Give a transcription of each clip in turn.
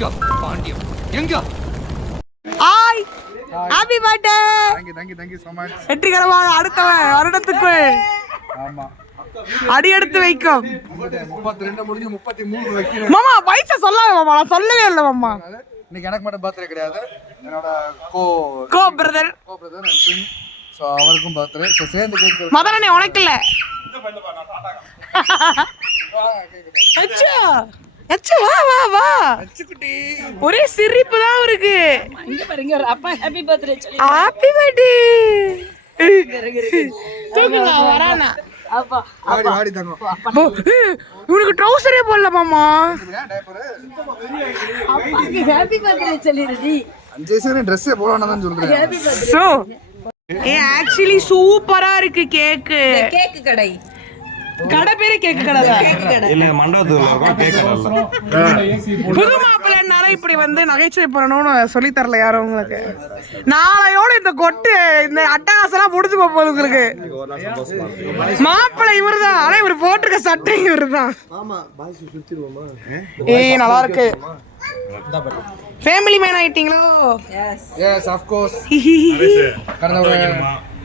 எங்க பாண்டியம் எங்க? ஆய் happy birthday thank you thank you thank you so much வெற்றிகரமாக அடுத்த வருடத்துக்குள் ஆமா. அடி எடுத்து வைக்கும். முப்பத்தி ரெண்டு முடிஞ்சு முப்பத்தி மூணு வைக்கிறேன். மாமா வயசை சொல்லாத மாமா. நான் சொல்லவே இல்லை மாமா. இன்னைக்கு எனக்கு மட்டும் பர்த்டே கிடையாது. என்னோட co co brother co brother and twin so அவருக்கும் பர்த்டே ஸோ சேர்ந்து கேட்க மதரனே உனக்கு இல்ல. அச்சா. அச்சா வா வா வா. ஒரே சிரிப்பு தான் அவருக்கு. இங்க பாருங்க ஒரு அப்பா ஹாப்பி பர்த்டே சொல்லி ஹாப்பி பர்த்டே தூக்குங்க வரானா. அப்பா வாடி வாடி தங்கம். ஓ, இவனுக்கு ட்ரௌசரே போடல மாமா. ஹாப்பி பர்த்டே சொல்லிருடி. அஞ்சு வயசு ட்ரெஸ்ஸே போடணும் தான் சொல்றேன். ஹாப்பி பர்த்டே ஸோ ஏ ஆக்சுவலி சூப்பரா இருக்கு கேக்கு கேக்கு கடை. கடை பேரு கேக்கு கடை. தான். இல்ல மண்டபத்துல இருக்கோம் கேட்கறல்ல புது மாப்பிள்ளைனால இப்படி வந்து நகைச்சுவை பண்ணணும்னு சொல்லி தரல யாரும் உங்களுக்கு? நாளையோட இந்த கொட்டு இந்த அட்டகாசம்லாம் முடிச்சு போகுது உங்களுக்கு. மாப்பிள்ளை இவருதான். ஆனா இவர் போட்டிருக்க சட்டை இவருதான். ஏய் நல்லா இருக்கு ஃபேமிலி மேன் ஆயிட்டீங்களோ எஸ் ஆஃப் கோர்ஸ் கடந்த ஒரு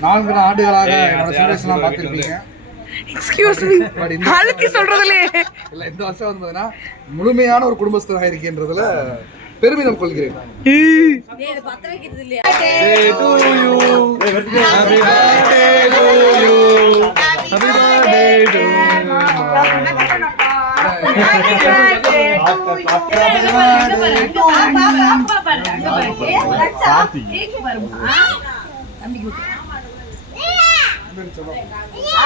நான்கு ஆண்டுகளாக என்னோட சீரியஸ்லாம் பார்த்துருப்பீங்க. எக்ஸ்கியூஸ் மீ அழுத்தி சொல்றதுலே. இல்ல இந்த வருஷம் வந்து முழுமையான ஒரு குடும்பஸ்தராக இருக்கேன்றதுல பெருமிதம் கொள்கிறேன். பத்த வைக்கிறது இல்லையா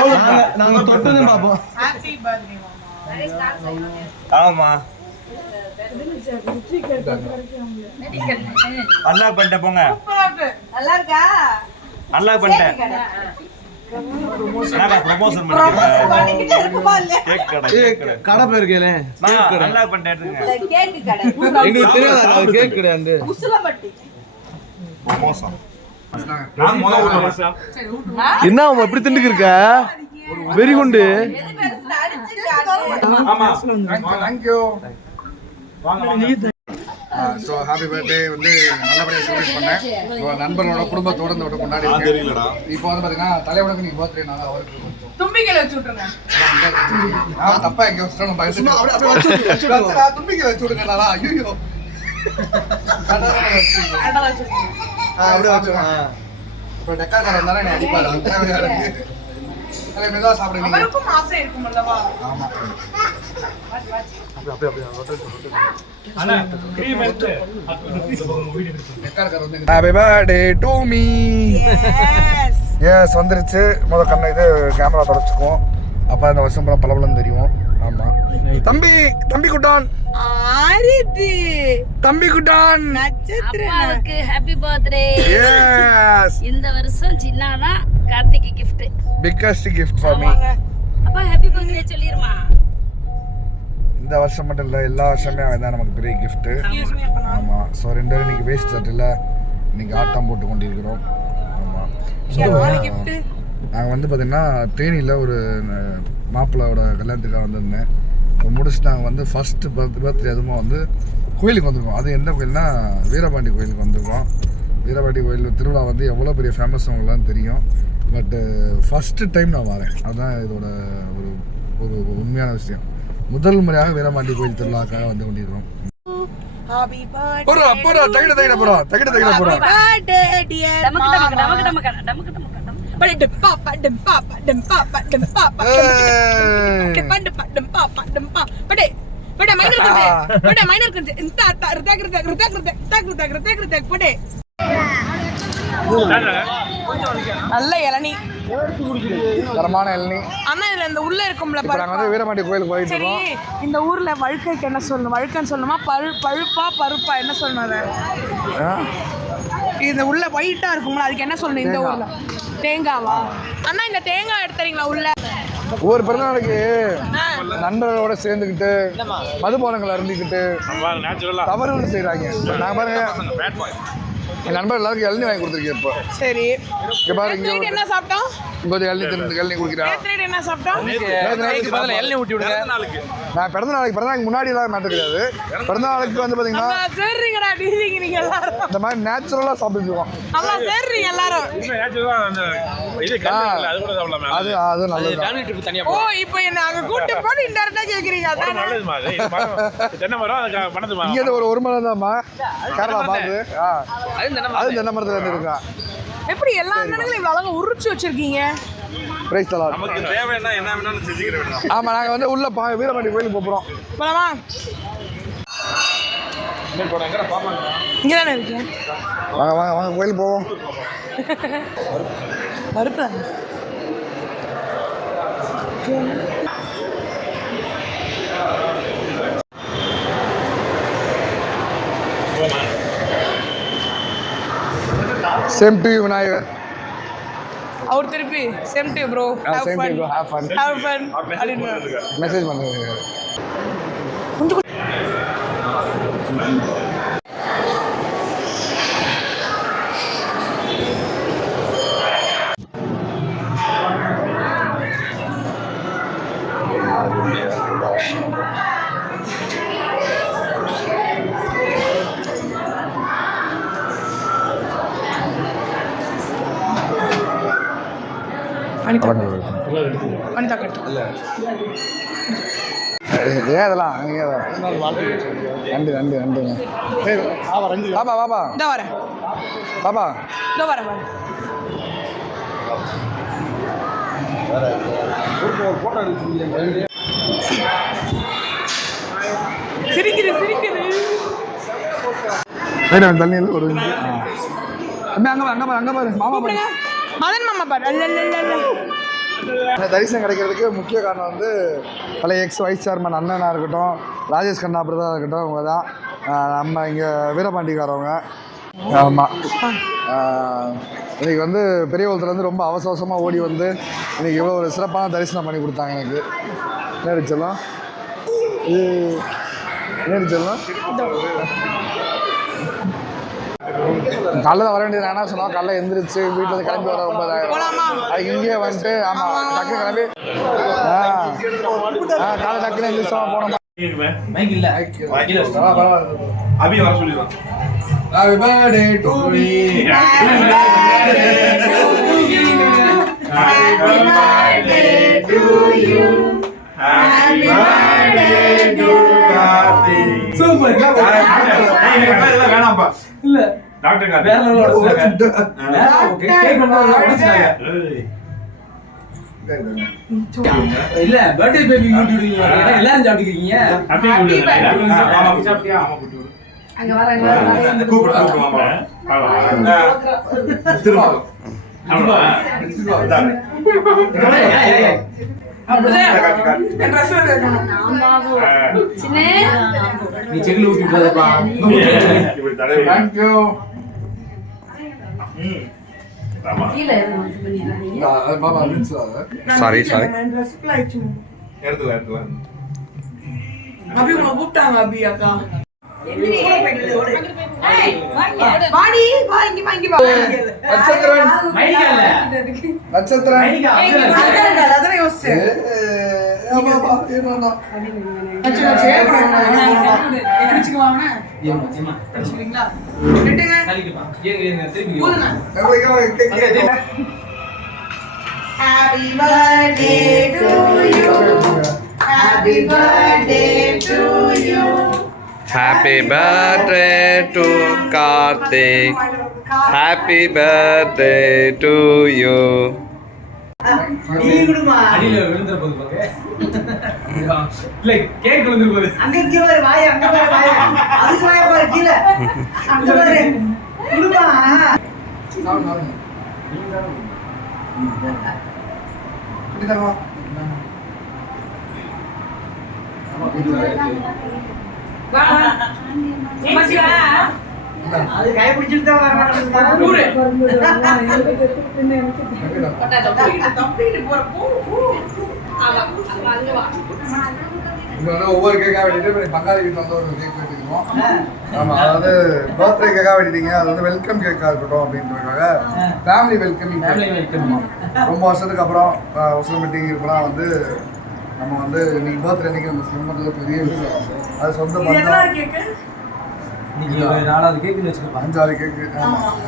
உனக்கு நாங்க தொட்டதும் பாப்போம் ஆமா. அன்லாக் பண்ணிட்டேன் போங்க. நல்லா இருக்கா. அன்லாக் பண்ணிட்டேன். கடை கேக் கடை. கடை பேர் கேளு. நான் அன்லாக் பண்ணிட்டேன் எடுத்துங்க கேக்கு கடை. எங்களுக்கு தெரியாது கேக் கிடையாது என்ன அவன் எப்படி திண்டுக்கு இருக்க? வெறி குண்டு. ஆமா. தேங்க்யூ ஸோ ஹாப்பி பர்த்டே வந்து நல்லபடியாக செலிப்ரேட் பண்ணேன் உங்க நண்பர்களோட குடும்பத்தோட இந்த கொண்டாடி. தெரியலடா இப்போ வந்து பார்த்தீங்கன்னா தலைவனுக்கு நீ பர்த்டே நாள் அவருக்கு தும்பிக்கையில வச்சு நான் தப்பா எங்க வச்சுட்டோம் பயந்துட்டு தும்பிக்கை வச்சு விடுங்க நாளா ஐயோ இப்போ என்னை அடிப்பாரு அது மெதுவாக சாப்பிடுங்க அவருக்கும் ஆசை இருக்கும் அல்லவா? ஆமா. Happy birthday to me yes வந்துருச்சு. முத கண்ணை இது கேமரா தொடச்சுக்குவோம். அப்போ இந்த வருஷம் பூரா பளபளன்னு தெரியும். ஆமா. தம்பி தம்பி குட்டான். ஆரிதி. தம்பி குட்டான். நட்சத்திரம் ஹாப்பி பர்த்டே எஸ் இந்த வருஷம் சின்னாதான் Karthigai gift. Biggest gift for me அப்பா ஹாப்பி பர்த்டே சொல்லிருமா? இந்த வருஷம் மட்டும் இல்லை எல்லா வருஷமே அவன் தான் நமக்கு பெரிய கிஃப்ட்டு ஆமாம் ஸோ ரெண்டு பேரும் இன்னைக்கு வேஸ்ட் சட்டில் இன்னைக்கு ஆட்டம் போட்டு கொண்டிருக்கிறோம். ஆமாம் ஸோ நாங்கள் வந்து பார்த்தீங்கன்னா தேனியில் ஒரு அஹ், மாப்பிள்ளையோட கல்யாணத்துக்காக வந்திருந்தேன். இப்போ முடிச்சுட்டு நாங்கள் வந்து ஃபஸ்ட்டு பர்த் பர்த்டே அதுவும் வந்து கோயிலுக்கு வந்திருக்கோம். அது எந்த கோயில்னா வீரபாண்டி கோயிலுக்கு வந்திருக்கோம். வீரபாண்டி கோயில் திருவிழா வந்து எவ்வளோ பெரிய ஃபேமஸ் அவங்களாம் தெரியும். பட்டு ஃபஸ்ட்டு டைம் நான் வரேன் அதுதான் இதோட ஒரு ஒரு உண்மையான விஷயம் முதல் முறையாக வீரபாண்டி கோயில் திருவிழாக்காக வந்து கொண்டிருக்கிறோம் மைனர் நல்ல இளநீ. தரமான இளநீ. அண்ணா இதுல இந்த உள்ள இருக்கும்ல நாங்கள் வந்து வீரபாண்டி கோயிலுக்கு போயிட்டு சரி இருக்கோம். இந்த ஊர்ல வழுக்கைக்கு என்ன சொல்லணும்? வழுக்கன்னு சொல்லணுமா? பழு பழுப்பா பருப்பா? என்ன சொல்லணும் அதை? ஆ? இந்த உள்ள ஒயிட்டா இருக்கும்ல அதுக்கு என்ன சொல்லணும் இந்த ஊர்ல? தேங்காவா? அண்ணா இந்த தேங்காய் எடுத்துறீங்களா உள்ள? ஒவ்வொரு பிறந்தநாளைக்கு நண்பர்களோட சேர்ந்துக்கிட்டு மதுபானங்களை அருந்திக்கிட்டு நேச்சுரலா தவறுகள் செய்கிறாங்க நாங்கள் பாருங்க. என் நண்பர் எல்லாருக்கும் இளநீ வாங்கி கொடுத்துருக்கேன் இப்போ. சரி. இங்கே பாரு இங்கே என்ன சாப்பிட்டோம்? இங்கே ஒரு இளநீ தின்னு இளநீ குடிக்கிறேன் என்ன சாப்பிட்டோம்? இளநீ ஊட்டி விடுங்க. நான் பிறந்த நாளைக்கு பிறந்த நாளைக்கு முன்னாடி எல்லாம் மேட்டர் கிடையாது. பிறந்த நாளைக்கு வந்து பார்த்தீங்கன்னா அம்மா சேர்றீங்கடா டீலிங்க நீங்க எல்லாரும். இந்த மாதிரி நேச்சுரலாக சாப்பிட்டுருக்கோம் அம்மா சேர்றீங்க எல்லாரும். அது அது. நல்லது ஓ இப்போ என்ன அங்க கூட்டி போட்டு இன்டெரக்டா கேக்குறீங்க அதானே? இங்கே இருந்து ஒரு ஒரு மணி தான்மா. கேரளா பார்த்து ஆ. அது தென்னை மரத்துல இருந்து இருக்கா எப்படி எல்லா அண்ணனுங்களும் இவ்வளவு அழகா உரிச்சு வச்சிருக்கீங்க? பிரைஸ் தலா நமக்கு தேவைன்னா என்ன வேணாலும் செஞ்சுக்கிற வேண்டாம். ஆமாம் நாங்கள் வந்து உள்ள பா வீரபாண்டி கோயிலுக்கு போகிறோம் போலாமா? இங்க தானே இருக்கேன் வாங்க வாங்க வாங்க கோயிலுக்கு போவோம். பருப்பு சேம் டு விநாயகர் அவர் திருப்பி. Same to bro have fun have fun have fun அப்படின்னு மெசேஜ் பண்ணுங்க. அனிதா. அனிதா. கட்டு ஏன் இதெல்லாம்? நண்டு நண்டு நண்டுங்க பாப்பா பாப்பா. இதோ வரேன். பாப்பா. இதோ வரேன் வரேன். சிரிக்குது சிரிக்குது. ரைட் தண்ணி ஒரு அங்கே பாரு அங்கே பாரு அங்கே பாரு. மாமா பாரு. கூப்பிடுங்க மாமா பாரு இந்த தரிசனம் கிடைக்கிறதுக்கு முக்கிய காரணம் வந்து பழைய எக்ஸ் வைஸ் சேர்மன் அண்ணனாக இருக்கட்டும் ராஜேஷ் கண்ணா பிரதா இருக்கட்டும் அவங்க தான். நம்ம இங்கே வீரபாண்டிக்காரவங்க. ஆமாம் இன்னைக்கு வந்து பெரிய வந்து ரொம்ப அவசர அவசரமாக ஓடி வந்து இன்னைக்கு இவ்வளோ ஒரு சிறப்பான தரிசனம் பண்ணி கொடுத்தாங்க எனக்கு. நேரிச்சலாம் செல்லம் இது காலைல தான் வர வேண்டியது நான் என்ன சொன்னோம்? காலைல எந்திரிச்சு வீட்டில் இருந்து கிளம்பி வர. போலாமா? அதுக்கு இங்கேயே வந்துட்டு ஆமாம் டக்குனு கிளம்பி ஆ. ஆ காலை டக்குனு எந்திரிச்சோம் போனோம். மைக் இல்ல. அபி வர சொல்லிடுவான். Happy birthday to me. Super வேணாம்ப்பா. இல்ல. டாக்டர் வேற லெவல்ல உடைச்சாங்க இல்ல பர்த்டே பேபி ஏன்னா எல்லாரும் சாப்பிட்டுக்கிறீங்க. ஏய், ஏய், ஏய். என் ட்ரெஸ் எடுக்கணும் நீ செக்ல ஊட்டி விட்டுறதப்பா Thank you. ஆ, அது பாப்பா இருந்துச்சு அது. ட்ரெஸ்க்குள்ள ஆயிடுச்சு. எடுத்துக்கலாம் எடுத்துக்கலாம். அபி உங்களை கூப்பிட்டாங்க அபி அக்கா. வாடி வா Happy birthday to you. Happy birthday to you. Happy birthday to Karthik. Happy birthday to you. அடியில விழுந்துற போது பாக்க இல்ல கேக் விழுந்துற? தப்பிக்கிட்டு, தப்பிக்கிட்டு போற. போ, போ. இங்க வந்து ஒவ்வொரு கேக்கா வெட்டிட்டு பங்காளி வீட்டுல வந்து ஒரு கேக் வெட்டிக்கணும் வச்சிருக்கோம் ஆமா அதாவது பர்த்டே கேக்காக வெட்டிட்டீங்க அது வந்து வெல்கம் கேக்காக இருக்கட்டும் அப்படின்றதுக்காக ஃபேமிலி வெல்கமிங் Family welcoming. ரொம்ப வருஷத்துக்கு அப்புறம் உசலம் மீட்டிங் இருக்கலாம் வந்து நம்ம வந்து இன்னைக்கு பர்த்டே அன்னைக்கு அந்த சிம்மத்தில் பெரிய விஷயம் அது சொந்த பந்தம். நாலாவது கேக்குன்னு வச்சுக்கோப்பா அஞ்சாறு கேக்கு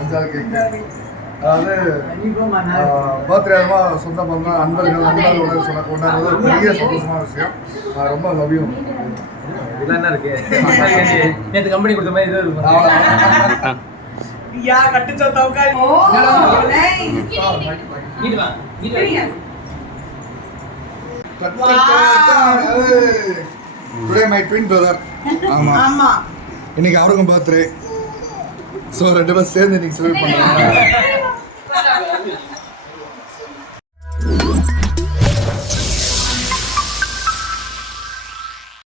அஞ்சாறு கேக்கு அதாவது பர்த்டே சொந்த பந்தம் நண்பர்கள் நண்பர்களோட சொன்ன கொண்டாடுறது ஒரு பெரிய சந்தோஷமான விஷயம். நான் ரொம்ப லவ்யும் இதெல்லாம் என்ன இருக்கு? நேற்று கம்பெனி கொடுத்த மாதிரி இது இருக்கும். யா கட்டு சொத்த உட்காரு டுடே மை ட்வின் பிரதர் ஆமா. ஆமா. இன்னைக்கு அவருக்கும் பர்த்டே ஸோ ரெண்டு பேரும் சேர்ந்து இன்னைக்கு செலிப்ரேட் பண்ணுறாங்க